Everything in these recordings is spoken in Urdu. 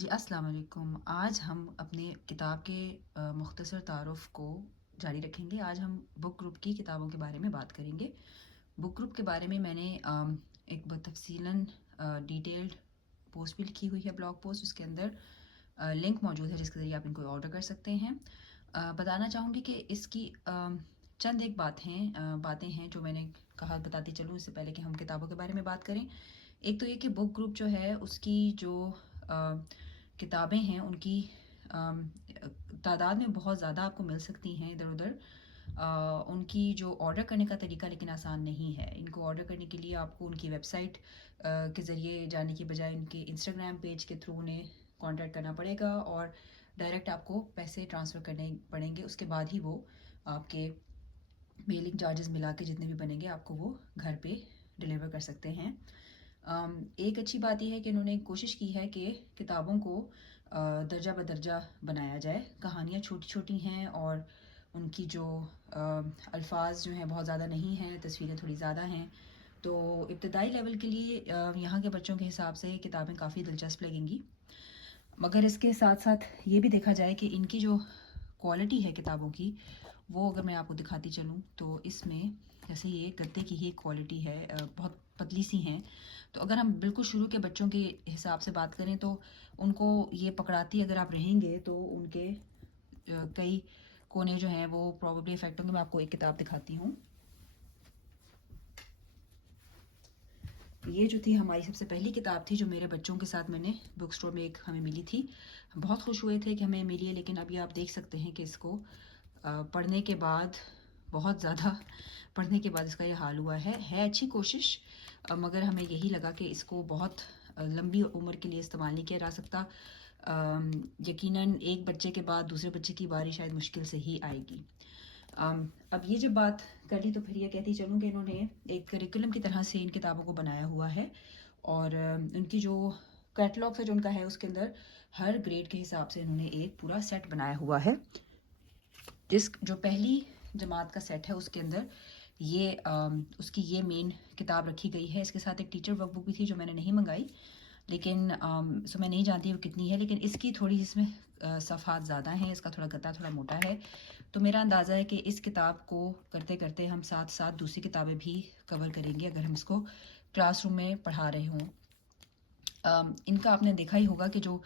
جی السلام علیکم۔ آج ہم اپنے کتاب کے مختصر تعارف کو جاری رکھیں گے۔ آج ہم بک گروپ کی کتابوں کے بارے میں بات کریں گے۔ بک گروپ کے بارے میں نے ایک تفصیلاً ڈیٹیلڈ پوسٹ بھی لکھی ہوئی ہے، بلاگ پوسٹ، اس کے اندر لنک موجود ہے جس کے ذریعے آپ ان کو آرڈر کر سکتے ہیں۔ بتانا چاہوں گی کہ اس کی چند ایک باتیں ہیں جو میں نے کہا بتاتی چلوں اس سے پہلے کہ ہم کتابوں کے بارے میں بات کریں۔ ایک تو یہ کہ بک گروپ جو ہے اس کی جو کتابیں ہیں ان کی تعداد میں بہت زیادہ آپ کو مل سکتی ہیں ادھر ادھر۔ ان کی جو آرڈر کرنے کا طریقہ لیکن آسان نہیں ہے۔ ان کو آرڈر کرنے کے لیے آپ کو ان کی ویب سائٹ کے ذریعے جانے کی بجائے ان کے انسٹاگرام پیج کے تھرو انہیں کانٹیکٹ کرنا پڑے گا اور ڈائریکٹ آپ کو پیسے ٹرانسفر کرنے پڑیں گے۔ اس کے بعد ہی وہ آپ کے میلنگ چارجز ملا کے جتنے بھی بنیں گے آپ کو وہ گھر پہ ڈلیور کر سکتے ہیں۔ ایک اچھی بات یہ ہے کہ انہوں نے کوشش کی ہے کہ کتابوں کو درجہ بدرجہ بنایا جائے۔ کہانیاں چھوٹی چھوٹی ہیں اور ان کی جو الفاظ جو ہیں بہت زیادہ نہیں ہیں، تصویریں تھوڑی زیادہ ہیں، تو ابتدائی لیول کے لیے یہاں کے بچوں کے حساب سے کتابیں کافی دلچسپ لگیں گی۔ مگر اس کے ساتھ ساتھ یہ بھی دیکھا جائے کہ ان کی جو کوالٹی ہے کتابوں کی، وہ اگر میں آپ کو دکھاتی چلوں تو اس میں جیسے یہ گتے کی ہی کوالٹی ہے، بہت پتلی سی ہیں، تو اگر ہم بالکل شروع کے بچوں کے حساب سے بات کریں تو ان کو یہ پکڑاتی اگر آپ رہیں گے تو ان کے کئی کونے جو ہیں وہ پروبیبلی افیکٹ ہوں گے۔ میں آپ کو ایک کتاب دکھاتی ہوں۔ یہ جو تھی ہماری سب سے پہلی کتاب تھی جو میرے بچوں کے ساتھ میں نے بک سٹور میں ایک ہمیں ملی تھی۔ بہت خوش ہوئے تھے کہ ہمیں ملی ہے، لیکن ابھی آپ دیکھ سکتے ہیں کہ اس کو پڑھنے کے بعد بہت زیادہ پڑھنے کے بعد اس کا یہ حال ہوا ہے اچھی کوشش، مگر ہمیں یہی لگا کہ اس کو بہت لمبی عمر کے لیے استعمال نہیں کیا جا سکتا۔ یقیناً ایک بچے کے بعد دوسرے بچے کی باری شاید مشکل سے ہی آئے گی۔ اب یہ جب بات کر لی تو پھر یہ کہتی چلوں کہ انہوں نے ایک کریکولم کی طرح سے ان کتابوں کو بنایا ہوا ہے، اور ان کی جو کیٹلاگ ہے جو ان کا ہے اس کے اندر ہر گریڈ کے حساب سے انہوں نے ایک پورا سیٹ بنایا ہوا ہے۔ جو پہلی جماعت کا سیٹ ہے اس کے اندر اس کی یہ مین کتاب رکھی گئی ہے۔ اس کے ساتھ ایک ٹیچر ورک بک بھی تھی جو میں نے نہیں منگائی، لیکن میں نہیں جانتی وہ کتنی ہے، لیکن اس کی تھوڑی اس میں صفحات زیادہ ہیں، اس کا تھوڑا گتا تھوڑا موٹا ہے، تو میرا اندازہ ہے کہ اس کتاب کو کرتے کرتے ہم ساتھ ساتھ دوسری کتابیں بھی کور کریں گے اگر ہم اس کو کلاس روم میں پڑھا رہے ہوں۔ ان کا آپ نے دیکھا ہی ہوگا کہ جو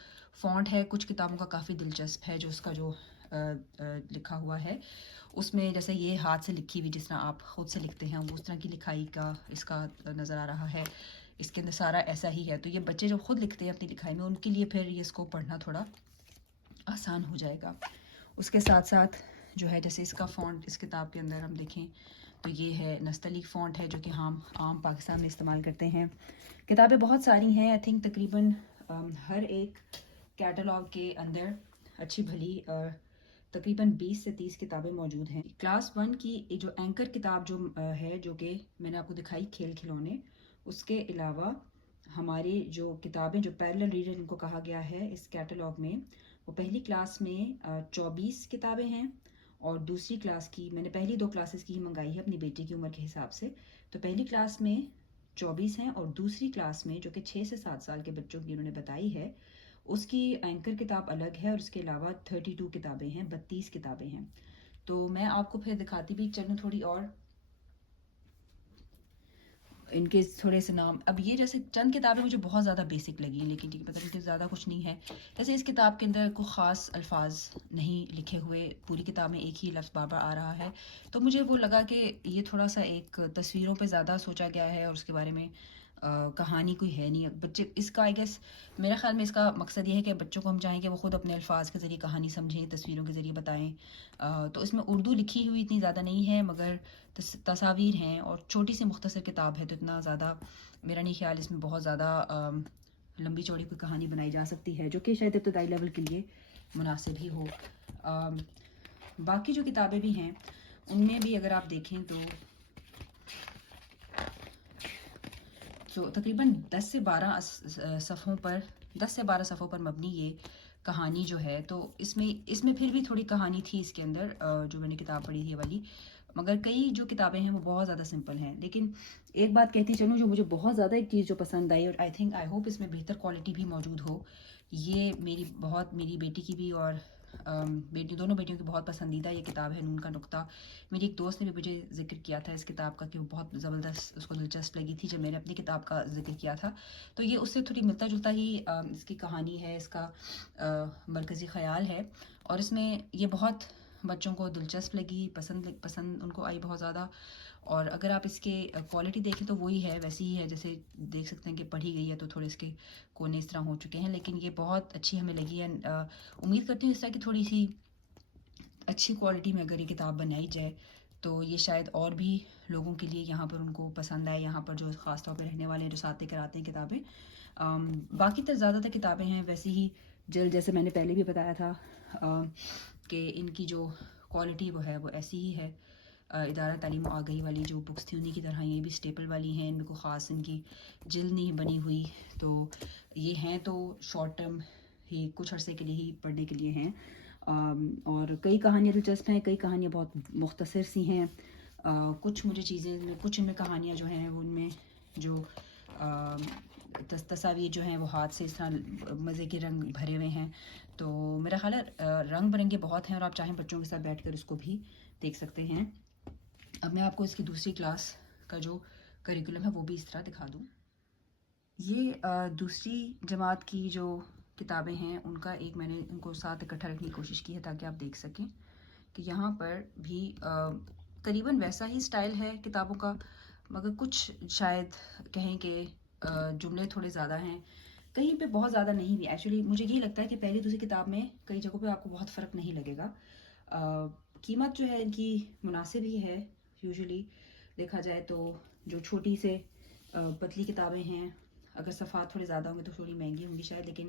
فونٹ ہے کچھ کتابوں کا کافی دلچسپ ہے، جو اس کا جو لکھا ہوا ہے اس میں جیسے یہ ہاتھ سے لکھی ہوئی جس طرح آپ خود سے لکھتے ہیں وہ اس طرح کی لکھائی کا اس کا نظر آ رہا ہے۔ اس کے اندر سارا ایسا ہی ہے، تو یہ بچے جو خود لکھتے ہیں اپنی لکھائی میں ان کے لیے پھر یہ اس کو پڑھنا تھوڑا آسان ہو جائے گا۔ اس کے ساتھ ساتھ جو ہے جیسے اس کا فونٹ اس کتاب کے اندر ہم دیکھیں تو یہ ہے نستعلیق فونٹ ہے جو کہ ہم عام پاکستان میں استعمال کرتے ہیں۔ کتابیں بہت ساری ہیں، آئی تھنک تقریباً ہر ایک کیٹلاگ کے اندر اچھی بھلی تقریباً 20 سے 30 کتابیں موجود ہیں۔ کلاس 1 کی جو اینکر کتاب جو ہے جو کہ میں نے آپ کو دکھائی کھیل کھلونے، اس کے علاوہ ہماری جو کتابیں جو پیرلل ریڈر ان کو کہا گیا ہے اس کیٹلاگ میں، وہ پہلی کلاس میں 24 کتابیں ہیں، اور دوسری کلاس کی میں نے پہلی 2 کلاسز کی ہی منگائی ہے اپنی بیٹی کی عمر کے حساب سے، تو پہلی کلاس میں 24 ہیں، اور دوسری کلاس میں جو کہ 6 سے 7 سال کے بچوں کی انہوں نے بتائی ہے اس کی اینکر کتاب الگ ہے، اور اس کے علاوہ 32 کتابیں ہیں، 32 کتابیں ہیں۔ تو میں آپ کو پھر دکھاتی بھی چلوں تھوڑی اور ان کے تھوڑے سے نام۔ اب یہ جیسے چند کتابیں مجھے بہت زیادہ بیسک لگی ہیں، لیکن پتہ نہیں کہ زیادہ کچھ نہیں ہے۔ جیسے اس کتاب کے اندر کوئی خاص الفاظ نہیں لکھے ہوئے، پوری کتاب میں ایک ہی لفظ بار بار آ رہا ہے، تو مجھے وہ لگا کہ یہ تھوڑا سا ایک تصویروں پہ زیادہ سوچا گیا ہے اور اس کے بارے میں کہانی کوئی ہے نہیں۔ بچے اس کا آئی گیس میرے خیال میں اس کا مقصد یہ ہے کہ بچوں کو ہم چاہیں کہ وہ خود اپنے الفاظ کے ذریعے کہانی سمجھیں، تصویروں کے ذریعے بتائیں۔ تو اس میں اردو لکھی ہوئی اتنی زیادہ نہیں ہے، مگر تصاویر ہیں، اور چھوٹی سی مختصر کتاب ہے، تو اتنا زیادہ میرا نہیں خیال اس میں بہت زیادہ لمبی چوڑی کوئی کہانی بنائی جا سکتی ہے، جو کہ شاید ابتدائی لیول کے لیے مناسب ہی ہو۔ باقی جو کتابیں بھی ہیں ان میں بھی اگر آپ دیکھیں تو تقریباً 10 سے 12 صفحوں پر مبنی یہ کہانی جو ہے، تو اس میں پھر بھی تھوڑی کہانی تھی اس کے اندر، جو میں نے کتاب پڑھی تھی والی مگر کئی جو کتابیں ہیں وہ بہت زیادہ سمپل ہیں. لیکن ایک بات کہتی چلوں جو مجھے بہت زیادہ ایک چیز جو پسند آئی، اور آئی ہوپ اس میں بہتر کوالٹی بھی موجود ہو، یہ میری بیٹی کی بھی اور دونوں بیٹیوں کی بہت پسندیدہ یہ کتاب ہے نون کا نقطہ. میری ایک دوست نے بھی مجھے ذکر کیا تھا اس کتاب کا کہ وہ بہت زبردست، اس کو دلچسپ لگی تھی جب میں نے اپنی کتاب کا ذکر کیا تھا. تو یہ اس سے تھوڑی ملتا جلتا ہی اس کی کہانی ہے، اس کا مرکزی خیال ہے، اور اس میں یہ بہت بچوں کو دلچسپ لگی، پسند ان کو آئی بہت زیادہ. اور اگر آپ اس کے کوالٹی دیکھیں تو وہی ہے، ویسی ہی ہے جیسے دیکھ سکتے ہیں کہ پڑھی گئی ہے، تو تھوڑے اس کے کونے اس طرح ہو چکے ہیں، لیکن یہ بہت اچھی ہمیں لگی ہے. امید کرتی ہوں اس طرح کی تھوڑی سی اچھی کوالٹی میں اگر یہ کتاب بنائی جائے تو یہ شاید اور بھی لوگوں کے لیے یہاں پر ان کو پسند آئے، یہاں پر جو خاص طور پہ رہنے والے جو ساتھ لے کر آتے ہیں کتابیں. باقی زیادہ تر کتابیں ہیں ویسی ہی جلد، جیسے میں نے پہلے بھی بتایا تھا کہ ان کی جو کوالٹی وہ ہے وہ ایسی ہی ہے. ادارہ تعلیم و آگہی والی جو بکس تھیں انہیں کی طرح یہ بھی اسٹیپل والی ہیں، ان میں کوئی خاص ان کی جلد نہیں بنی ہوئی. تو یہ ہیں تو شارٹ ٹرم ہی، کچھ عرصے کے لیے ہی پڑھنے کے لیے ہیں. اور کئی کہانیاں دلچسپ ہیں، کئی کہانیاں بہت مختصر سی ہیں. کچھ مجھے چیزیں، کچھ ان میں کہانیاں جو ہیں ان میں جو تصاویر جو ہیں وہ ہاتھ سے اس طرح مزے کے رنگ بھرے ہوئے ہیں. تو میرا خیال ہے رنگ برنگے بہت ہیں، اور آپ چاہیں بچوں کے ساتھ بیٹھ کر اس کو بھی دیکھ سکتے ہیں. اب میں آپ کو اس کی دوسری کلاس کا جو کریکولم ہے وہ بھی اس طرح دکھا دوں. یہ دوسری جماعت کی جو کتابیں ہیں ان کا ایک میں نے ان کو ساتھ اکٹھا رکھنے کی کوشش کی ہے تاکہ آپ دیکھ سکیں کہ یہاں پر بھی قریباً ویسا ہی سٹائل ہے کتابوں کا، مگر کچھ شاید کہیں کہ جملے تھوڑے زیادہ ہیں، کہیں پہ بہت زیادہ نہیں بھی. ایکچولی مجھے یہی لگتا ہے کہ پہلی دوسری کتاب میں کئی جگہوں پہ آپ کو بہت فرق نہیں لگے گا. قیمت جو ہے ان کی مناسب ہی ہے. یوزلی دیکھا جائے تو جو چھوٹی سے پتلی کتابیں ہیں اگر صفحات تھوڑے زیادہ ہوں گے تو تھوڑی مہنگی ہوں گی شاید، لیکن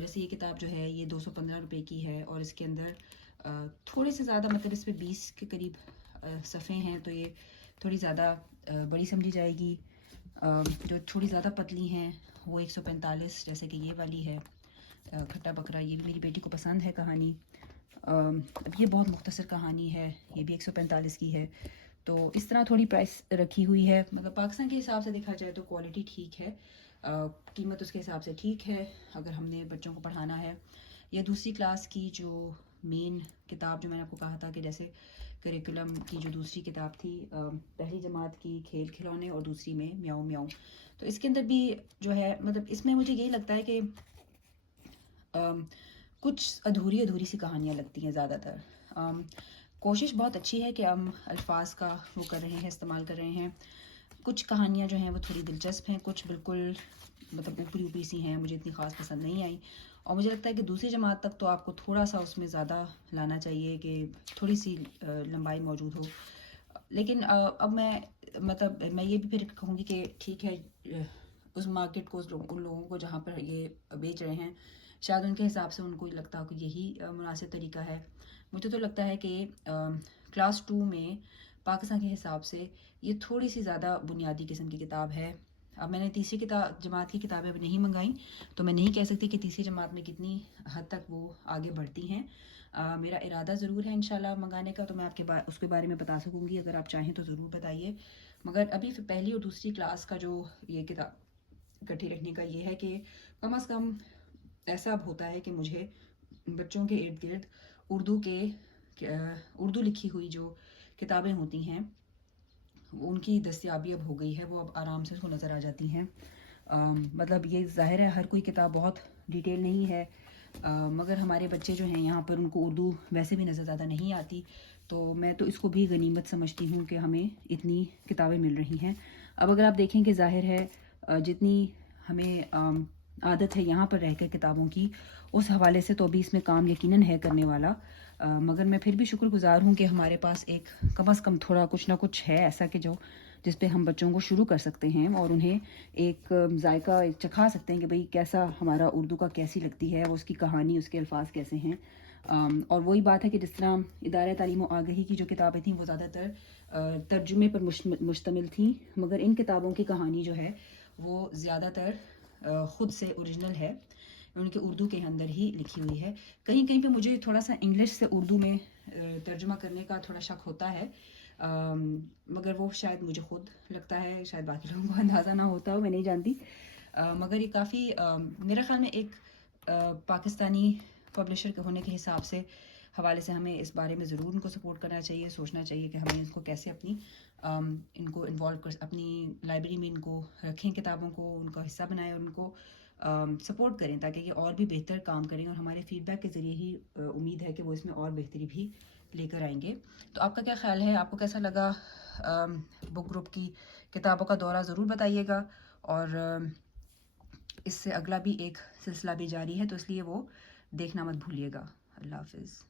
جیسے یہ کتاب جو ہے یہ 215 روپے کی ہے، اور اس کے اندر تھوڑے سے زیادہ، مطلب اس پہ 20 کے قریب صفحے ہیں، تو یہ تھوڑی زیادہ بڑی سمجھی جائے گی. جو تھوڑی زیادہ پتلی ہیں وہ 145 جیسے کہ یہ والی ہے کھٹا بکرا، یہ بھی میری بیٹی کو پسند ہے کہانی. اب یہ بہت مختصر کہانی ہے، یہ بھی 145 کی ہے. تو اس طرح تھوڑی پرائس رکھی ہوئی ہے، مطلب پاکستان کے حساب سے دیکھا جائے تو کوالٹی ٹھیک ہے، قیمت اس کے حساب سے ٹھیک ہے اگر ہم نے بچوں کو پڑھانا ہے. یا دوسری کلاس کی جو مین کتاب جو میں نے آپ کو کہا تھا کہ جیسے کریکولم کی جو دوسری کتاب تھی، پہلی جماعت کی کھیل کھلونے اور دوسری میں میاؤ میاؤ، تو اس کے اندر بھی جو ہے مطلب اس میں مجھے یہی لگتا ہے کہ کچھ ادھوری سی کہانیاں لگتی ہیں زیادہ تر. کوشش بہت اچھی ہے کہ ہم الفاظ کا وہ کر رہے ہیں، استعمال کر رہے ہیں. کچھ کہانیاں جو ہیں وہ تھوڑی دلچسپ ہیں، کچھ بالکل مطلب اوپری سی ہیں، مجھے اتنی خاص پسند نہیں آئی. اور مجھے لگتا ہے کہ دوسری جماعت تک تو آپ کو تھوڑا سا اس میں زیادہ لانا چاہیے کہ تھوڑی سی لمبائی موجود ہو. لیکن اب میں یہ بھی پھر کہوں گی کہ ٹھیک ہے، اس مارکیٹ کو، ان لوگوں کو جہاں پر یہ بیچ رہے ہیں شاید ان کے حساب سے ان کو لگتا ہو کہ یہی مناسب طریقہ ہے. مجھے تو لگتا ہے کہ کلاس 2 میں پاکستان کے حساب سے یہ تھوڑی سی زیادہ بنیادی قسم کی کتاب ہے. اب میں نے تیسری جماعت کی کتابیں اب نہیں منگائیں، تو میں نہیں کہہ سکتی کہ تیسری جماعت میں کتنی حد تک وہ آگے بڑھتی ہیں. میرا ارادہ ضرور ہے انشاءاللہ منگانے کا، تو میں آپ کے اس کے بارے میں بتا سکوں گی، اگر آپ چاہیں تو ضرور بتائیے. مگر ابھی پہلی اور دوسری کلاس کا جو یہ کتاب اکٹھی رکھنے کا یہ ہے کہ کم از کم ایسا اب ہوتا ہے کہ مجھے بچوں کے ارد گرد اردو لکھی ہوئی جو کتابیں ہوتی ہیں ان کی دستیابی اب ہو گئی ہے، وہ اب آرام سے اس کو نظر آ جاتی ہیں. مطلب یہ ظاہر ہے ہر کوئی کتاب بہت ڈیٹیل نہیں ہے، مگر ہمارے بچے جو ہیں یہاں پر ان کو اردو ویسے بھی نظر زیادہ نہیں آتی، تو میں تو اس کو بھی غنیمت سمجھتی ہوں کہ ہمیں اتنی کتابیں مل رہی ہیں. اب اگر آپ دیکھیں کہ ظاہر ہے جتنی ہمیں عادت ہے یہاں پر رہ کر کتابوں کی، اس حوالے سے تو ابھی اس میں کام یقیناً ہے کرنے والا. مگر میں پھر بھی شکر گزار ہوں کہ ہمارے پاس ایک کم از کم تھوڑا کچھ نہ کچھ ہے ایسا کہ جس پہ ہم بچوں کو شروع کر سکتے ہیں اور انہیں ایک ذائقہ چکھا سکتے ہیں کہ بھئی کیسا ہمارا اردو کا کیسی لگتی ہے، وہ اس کی کہانی، اس کے الفاظ کیسے ہیں. اور وہی بات ہے کہ جس طرح ادارہ تعلیم و آگہی کی جو کتابیں تھیں وہ زیادہ تر ترجمے پر مشتمل تھیں، مگر ان کتابوں کی کہانی جو ہے وہ زیادہ تر خود سے اوریجنل ہے، ان کے اردو کے اندر ہی لکھی ہوئی ہے. کہیں پہ مجھے تھوڑا سا انگلش سے اردو میں ترجمہ کرنے کا تھوڑا شک ہوتا ہے، مگر وہ شاید مجھے خود لگتا ہے، شاید باقی لوگوں کو اندازہ نہ ہوتا ہو، میں نہیں جانتی، مگر یہ کافی میرے خیال میں ایک پاکستانی پبلشر کے ہونے کے حساب سے حوالے سے ہمیں اس بارے میں ضرور ان کو سپورٹ کرنا چاہیے، سوچنا چاہیے کہ ہمیں اس کو کیسے اپنی ان کو انوالو کر، اپنی لائبریری میں ان کو رکھیں، کتابوں کو ان کا حصہ بنائیں اور ان کو سپورٹ کریں تاکہ یہ اور بھی بہتر کام کریں، اور ہمارے فیڈ بیک کے ذریعے ہی امید ہے کہ وہ اس میں اور بہتری بھی لے کر آئیں گے۔ تو آپ کا کیا خیال ہے؟ آپ کو کیسا لگا بک گروپ کی کتابوں کا دورہ؟ ضرور بتائیے گا، اور اس سے اگلا بھی ایک سلسلہ بھی جاری ہے، تو اس لیے وہ دیکھنا مت بھولیے گا۔ اللہ حافظ۔